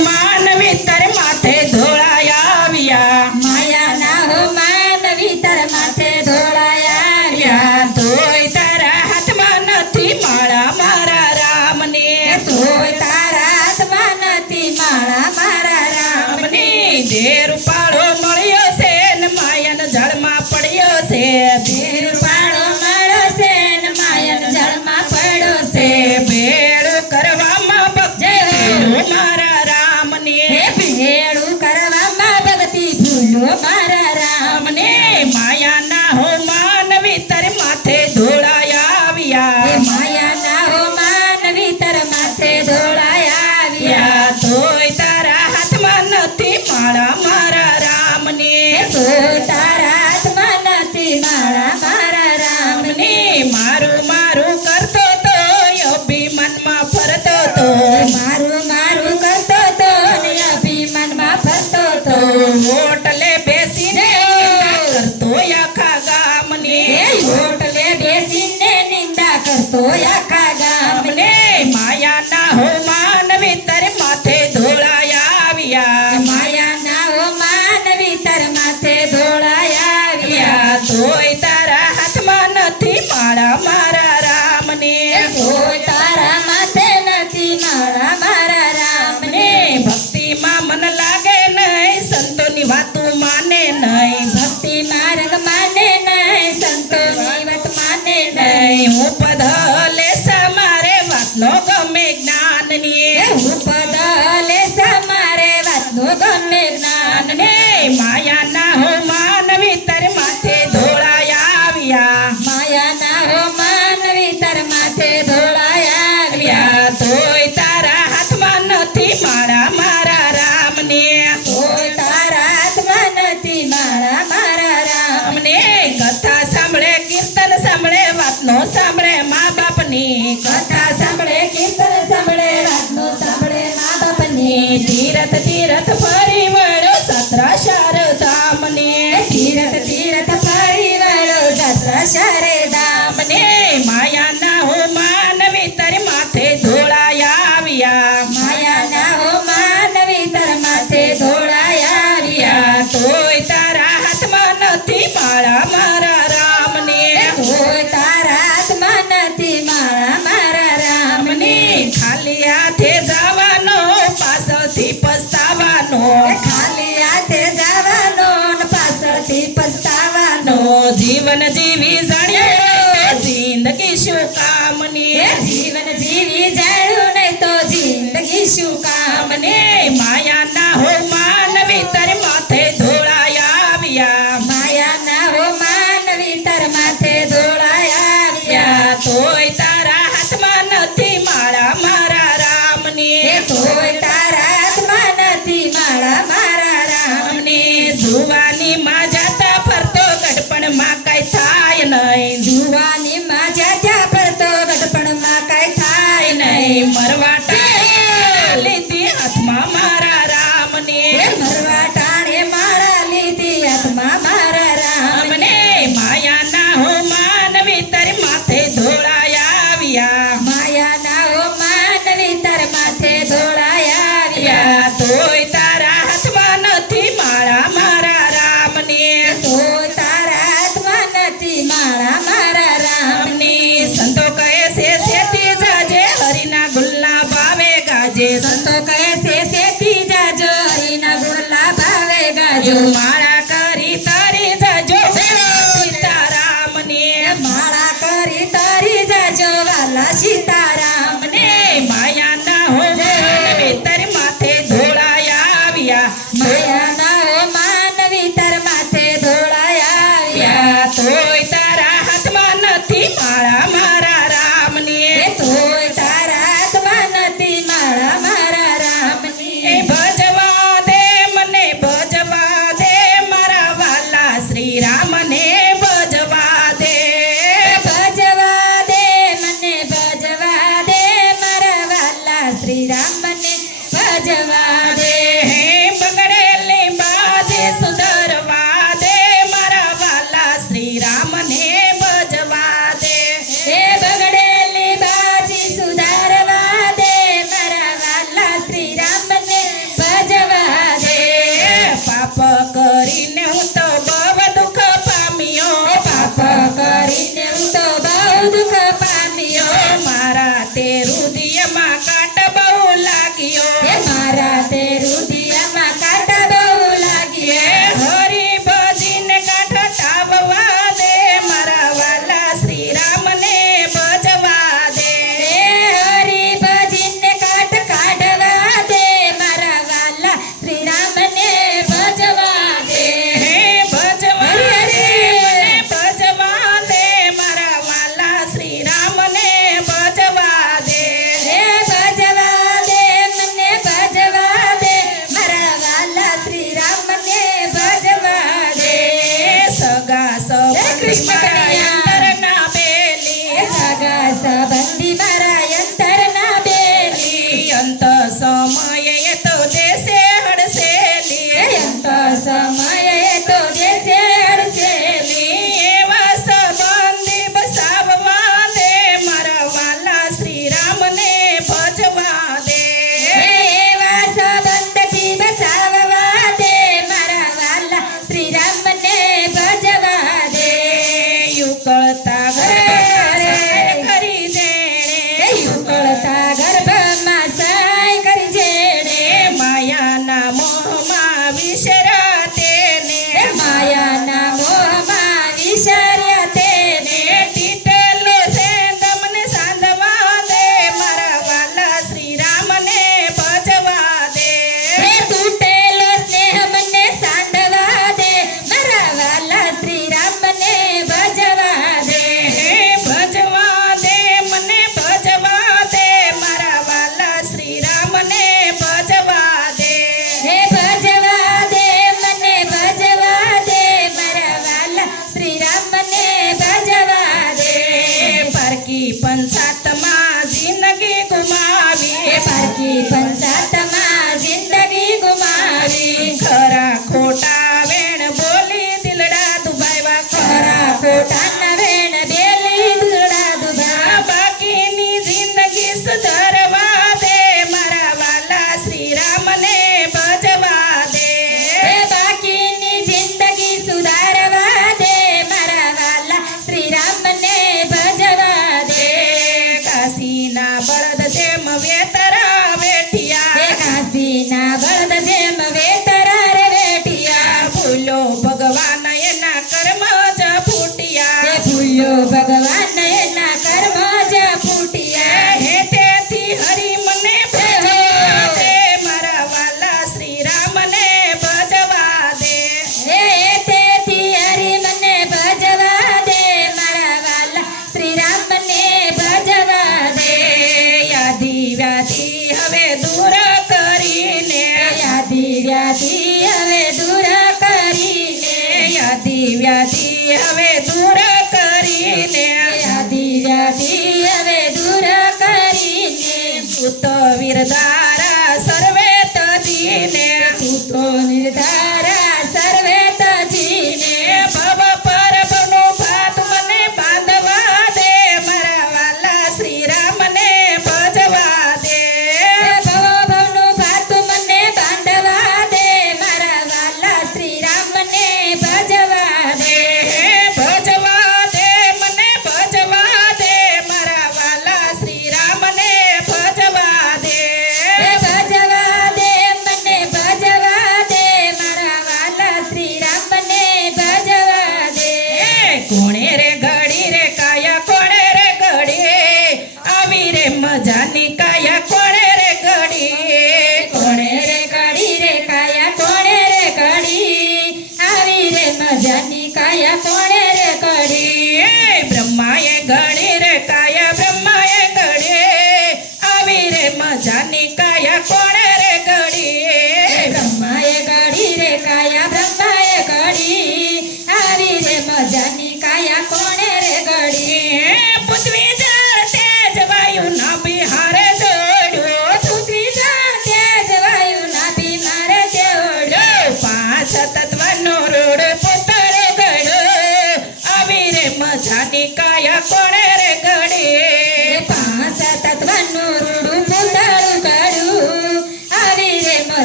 માનવી તારે માથે ધોળાયા આવ્યા માયાના હો માનવી તાર માથે ધોળાયા આવ્યા તોય તારા હાથમાં નથી માળા મારા રામને તોય તારા હાથમાં નથી માળા મારા રામને દેર પાડો મળ્યો છે ને માયાના જળમાં પડ્યો છે દેર પાડો મળ્યો છે ને માયાના જળમાં પડ્યો છે ભેળું કરવામાં ભક્તિ મારા રામને ભેળું કરવામાં ભક્તિ ભૂલો મારા રામને માયાના હો માનવી તારે માથે ધોળાયા આવ્યા માયાના હો માનવી તાર માથે ધોળાયા આવ્યા તોય તારા હાથમાં નથી માળા મારા રામને તો તારા હાથમાં નથી માળા મારા રામને મારું મારું કરતો તો અભિમાનમાં ફરતો તો મારું મારું કરતો તો ને અભિમાનમાં ફરતો તો હોટલે બેસીને કરતો આખા ગામને હોટલે બેસીને નિંદા કરતો આખા ગામને માયાના હો માનવી તારે માથે ધોળાયા આવ્યા માયાના હો માનવી તાર માથે ધોળાયા આવ્યા તોય તારા હાથમાં નથી માળા મારા રામને તોય તારા માથે નથી માળા મારા રામને ભક્તિમાં મન લાગે નહીં સંતોની વાતો માને નહીં ભક્તિ માર્ગ માને નહીં સંતોની વાત માને નહીં હું પધલે મારે વાતનો ગમે જ્ઞાનની ઉપદલે સમારે વાતનો ગમે જ્ઞાનને માયાના હો માનવી તારે માથે ધોળાયા આવ્યા માયાના હો માનવી તાર માથે ધોળાયા આવ્યા તોય તારા હાથમાં નથી માળા મારા રામને તોય તારા હાથમાં નથી માળા મારા રામને કથા સાંભળે કીર્તન સાંભળે વાતનો સાંભળે મા બાપની કથા સાંભળે કીર્તન સાંભળે વાતનો સાંભળે મા બાપની તીરથ તીરથ ફરી વળ્યો સત્રાશાર ધામને તીરથ તીરથ ફરી વળો જાત્રા શારે ધામને માયાના હો માનવી તારે માથે ધોળાયા આવ્યા માયાના હો માનવી તાર માથે ધોળાયા આવ્યા તોય તારા હાથમાં નથી માળા મારા રામને તોય તારા હાથમાં નથી માળા મારા રામને ખાલી હાથે જવાનો પાછળથી પસ્તાવાનો ખાલી હાથે જવાનો ને પાછળથી પસ્તાવાનો જીવન જીવી જાણ્યો જિંદગી શું કામની જીવન જીવી જાણ્યું નહીં તો જિંદગી શું કામને માયાના હો માનવી તારે માથે ધોળાયા આવ્યા માયાના હો માનવી તાર માથે ધોળાયા આવ્યા તોય તારા હાથમાં નથી માળા મારા રામને તોય તારા હાથમાં નથી માળા મારા રામને જુવાની માં જાતા ફરતો ગડપણમાં કઈ થાય નહીં જુવાની માં જ્યાં પડતો ગડપણમાં કાંઈ થાય નહીં મરવાટા લીધી હાથમાં મારા રામને મરવા ટાણે માળા લીધી હાથમાં મારા રામને માયાના હો માનવી તારે માથે ધોળાયા આવ્યા માયાના હો માનવી તાર માથે ધોળાયા આવ્યા તોય તારા હાથમાં નથી માળા મારા રામને તોય તારા હાથમાં નથી માળા મારા રામને સંતો કહે છે સેતી જાજે હરિના ગુલ્લા ભાવે ગાજે સંતો કહે છે સેતી જાજો હરિના ગુલા ભાવે ગાજો માળા કરી તારી જાજો સીતારામને માળા કરી તારી જાજો વાલા સીતારામને માયાના હો માનવી તારે માથે ધોળાયા આવ્યા માયાના હો માનવી તાર માથે ધોળાયા આવ્યા તોય તારા હાથમાં નથી માળા મારા રામને તોય તારા હાથમાં નથી માળા મારા રામની ભજવા દે મને ભજવા દે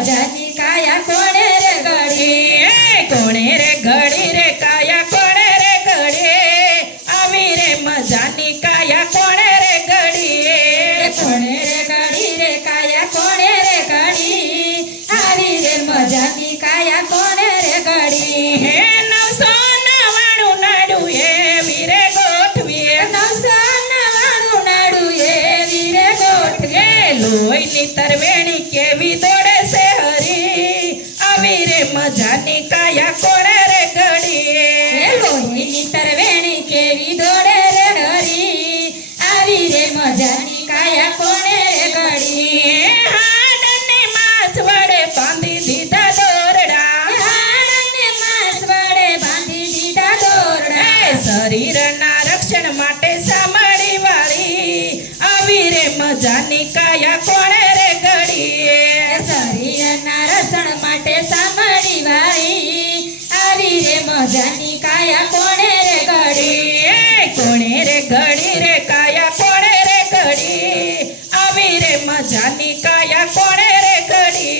મજાની કાયા કોણે રે ઘડી એ કોણે રે ઘડી રે કાયા કોણે રે ઘડી આવી રે મજાની કાયા કોણે રે ઘડી કોણે રે ઘડી રે કાયા કોણે રે ઘડી આવી રે મજાની કાયા કોણે રે ઘડી હે 999 નાડું એવી રે ગોઠવીએ 999 નાડું એવી રે ગોઠવીએ લોહીની તરવેણી કેવી દોડે છે હરી આવી રે મજાની કાયા કોણે રે ઘડી લોહીની તરવેણી કેવી દોડે રે હરી આવી રે મજાની કાયા કોણે રે ઘડી હાડને માછ વડે બાંધી દીધા દોરડા હાડને માંસ વડે બાંધી દીધા દોરડા શરીરના રક્ષણ માટે સામળી વાળી આવી રે મજાની કાયા કોણે રે ઘડી શરીરના રક્ષણ માટે સાંભળી વાળી આવી રે મજાની કાયા કોણે રે ઘડી કોણે રે ઘડી રે કાયા કોણે રે ઘડી આવી રે મજાની કાયા કોણે રે ઘડી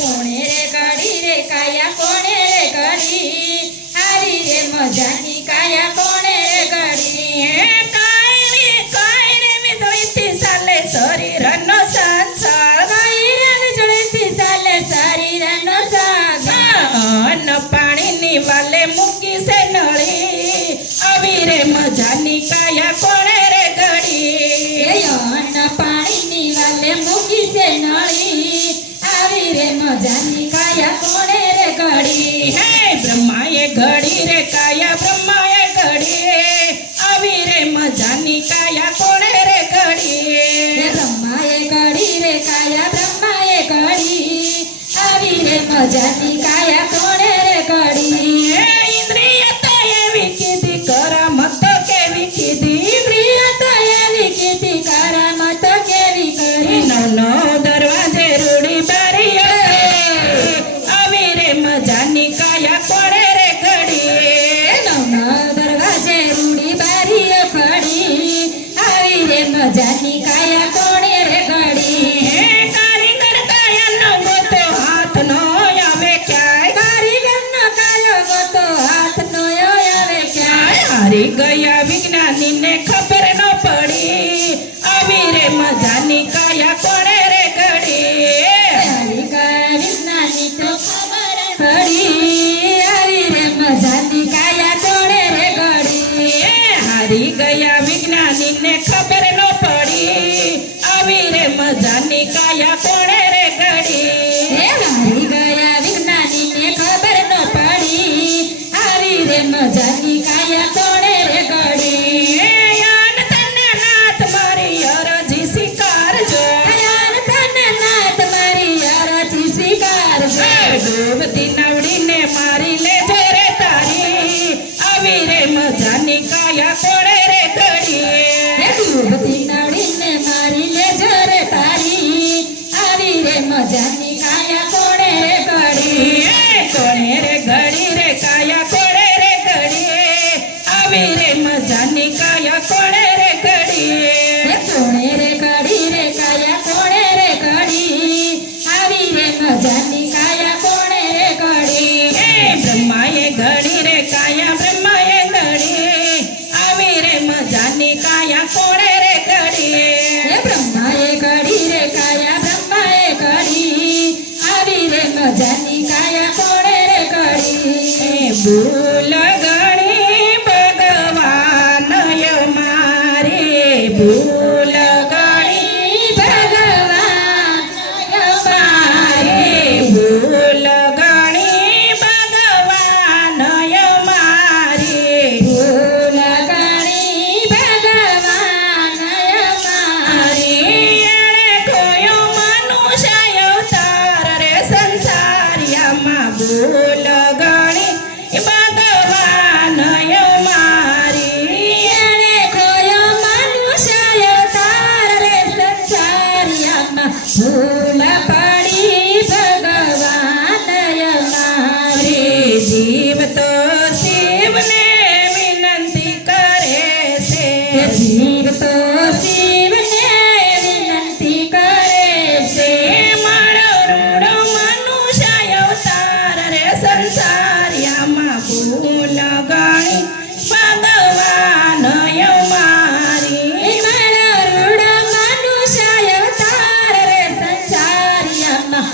કોણે રે ઘડી રે કાયા કોણે રે ઘડી આવી રે મજાની કાયા કોણે રે ઘડી કાયરે વીજળીથી ચાલે શરીરનો સંસાર કાયરે વીજળીથી ચાલે શરીરનો સાગર અન્ન પાણીની વાલે મૂકી છે નળી આવી રે મજાની કાયા કોણે રે ઘડી અન્ન પાણીની વાલે મૂકી છે નળી આવી રે મજાની કાયા કોણે રે ઘડી હે બ્રહ્માએ ઘડી રે કાયા બ્રહ્માએ ઘડી આવી રે મજાની કાયા કોણે રે ઘડી બ્રહ્માએ ઘડી રે કાયા બ્રહ્માએ ઘડી આવી રે મજાની કાયા કોણે રે ઘડી હે ઇન્દ્રિય તો એવી કીધી કરામત તો કેવી કીધી પ્રિય તો એવી કીધી કરામત કેવી કરી નવ દરવાજે રૂડી બારીઓ આવી રે મજાની કાયા કોણે રે ઘડી નવ દરવાજે રૂડી બારીઓ ખડી આવી રે મજાની કાયા કોણે રે ઘડી હે કારીગર કાયા નો ગોતો હાથ નો આવે ક્યાંય કારીગરનો કાયો ગોતો હાથ નો આવે ક્યાંય હારી ગયા વિજ્ઞાનીને ખબર ન પડી આવી રે મજાની કાયા કોણે રે ઘડી હારી ગયા વિજ્ઞાની તો ખબર પડી આવી રે મજાની કાયા કોણે રે ઘડી હારી ગયા વિજ્ઞાનીને ખબર ન પડી આવી રે મજાની કાયા કોણે રે ઘડી હારી ગયા વિજ્ઞાનીને ખબર ન પડી આવી રે મજાની કાયા કોણે રે ઘડી યાન તને નાથ મારી અરજી સ્વીકારજો આયાન તને નાથ મારી અરજી સ્વીકારજો ડૂબતી નાવડીને મારી લેજો રે તારી આવી રે મજાની કાયા કોણે રે ઘડી ડૂબતી નાવડીને મારી લેજો રે તારી આવી રે મજાની કાયા કોણે રે ઘડી કોણે રે ઘડી રે કાયા કોણે રે ઘડી આવી રે મજાની કાયા કોણે રે ઘડી કોણે રે ઘડી રે કાયા કોણે રે ઘડી આવી રે મજાની કાયા કોણે રે ઘડી બ્રહ્માએ ઘડી રે કાયા બ્રહ્માએ ઘડી આવી રે મજાની કાયા કોણે રે ઘડી બ્રહ્માએ ઘડી રે કાયા બ્રહ્માએ ઘડી આવી રે મજાની કાયા કોણે રે ઘડી ભૂલ ગણી ભગવાન મારે ભૂલ ગણી ભગવાન મારે ભૂલ ગણી ભગવાન મારે ભૂલ ગણી ભગવાન મારે એણે ખોયો મનુષ્ય અવતાર રે સંસારિયામાં ભૂલ ગણી ભગવાન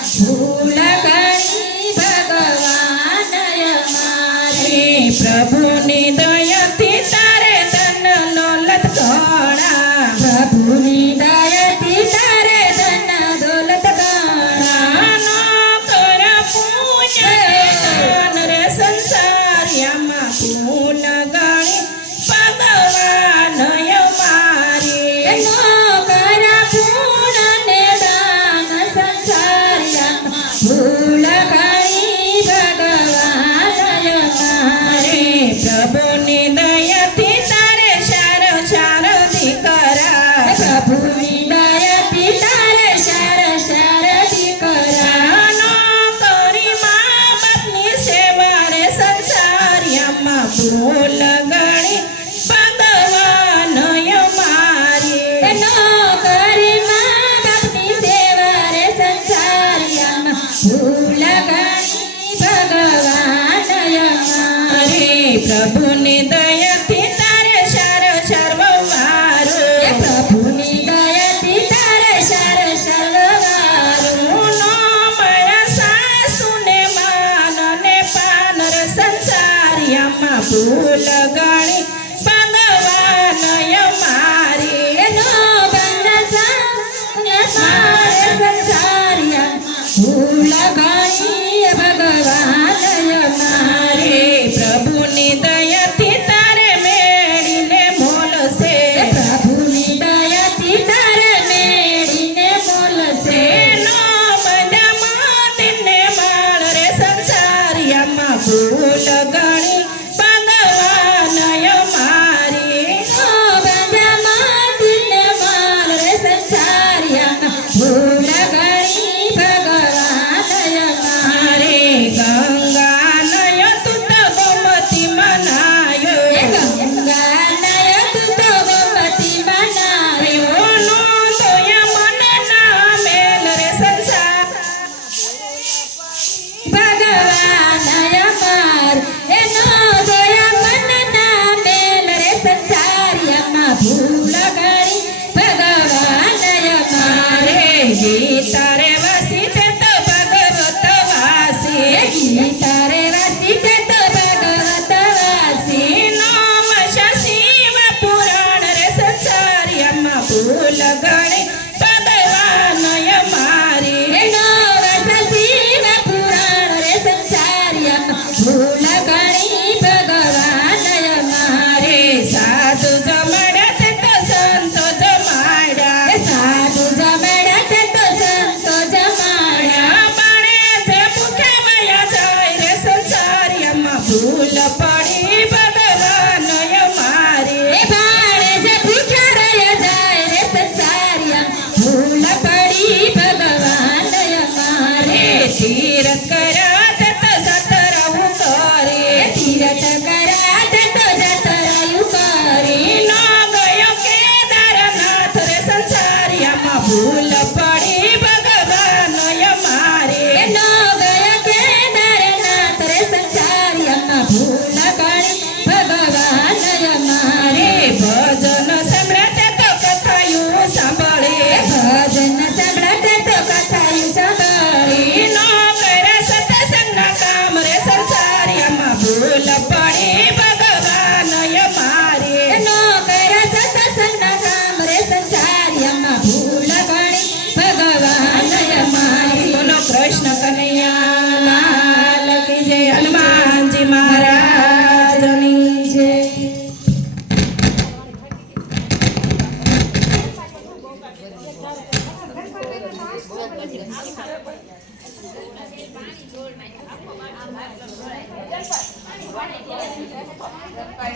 ભૂલ ઘણી ભગવાન અમારે પ્રભુની દયાથી તારે ધન દોલત ઘણા પ્રભુની દયાથી તારે ધન દોલત ગણા નો કર પૂજ્ય દાન રે સંસારિયામાં ભૂલ ગણી ભગવાન અમારે નો કરા પૂર્ણ ને દાન સંસારિયામાં ભૂલ ઘણી ભગવાન અમારે પ્રભુની દયાથી તારે સારો સારો દીકરા પ્રભુની દયાથી તારે સાર દીકરા નો કરી મા બાપની સેવા રે સંસારિયામાં ભૂલ ગણી ભગવાન અમારે નો કરી મા બાપની સેવા રે સંસારિયામાં ભૂલ ઘણી ભગવાન અમારે પ્રભુની દયાથી તારે સારો સર્વવારો પ્રભુની દયાથી તારે સાર સર્વવારો નો મારા સાસુને માન ને પાન રે સંસારિયામાં ભૂલ ગણી ભગવાન અમારે નો બંધા મારે સંસારિયામાં ભૂલ ઘણી ભગવાન અમારે પ્રભુની દયાથી તારે મેળીને મોલશે પ્રભુની દયાથી તારે મેળીને બોલશે નો બધામાં દિને માળ રે સંસારિયામાં ભૂલ ગણી ભગવાન અમારે નો બંધામાં દિલને માલ રે સંસારિયામાં ભૂલ ઘણી ભગવાન અમારે ગંગા નય તું તો ગોમતી મનાયો ગંગા નય તું તો ગોમતી બનાવ્યો નો દોયા મને ના મેલ રે સંસાર ભગવાન અમાર એનો દયા મનના મેલ રે સંસારિયામાં ભૂલ ઘણી ભગવાન અમારે ગીતા રે વસી તે તો ભગવત વાસી ગીતા રે વાસી તે તો ભગવત વાસી નામ શિવ પુરાણ રે સંસારિયામાં ભૂલ ગણી ભગવાન અમારી એનો વાસ શિવ પુરાણ રે સંસારિયામાં ભૂલ ઘણી ભગવાન અમારે સાધુ જમડ્યા તે તો સંતો જમાડ્યા સાધુ જમડા તે તો સંતો જમાડ્યા બાણે જે ભૂખે વયા જાય રે સંસારિયામાં ભૂલ પડી ભગવાન અમારી એ ભાણે જે ભૂખ્યા રહ્યા જાય રે સંસારિયામાં ભૂલ પડી ભગવાન અમારે તીરથ કર્યા તે તો સતરા ઉતારી તીરથ કર્યા તે તો જતરાયું કરી નો ગયો કેદારનાથ રે સંસારિયામાં ભૂલ પડી ભગવાન અમારે એનો ગયા કેદારનાથ રે સંસારિયામાં ભૂલ કરી ભગવાન અમારે ભજન સંભળાતે તો કથાયું સાંભળે ભજન સંભળાતે તો કથાયું સાંભળી નો કરે સત્સંગના કામ રે સંસારિયામાં ભૂલ પડી ભગવાન અમારે એનો કર્યા સત્સંગના કામ રે સંસારિયામાં ભૂલ ઘણી ભગવાન અમારી બોલો કૃષ્ણ કનૈયા લાલ કી જય હનુમાનજી મહારાજની જય પાણી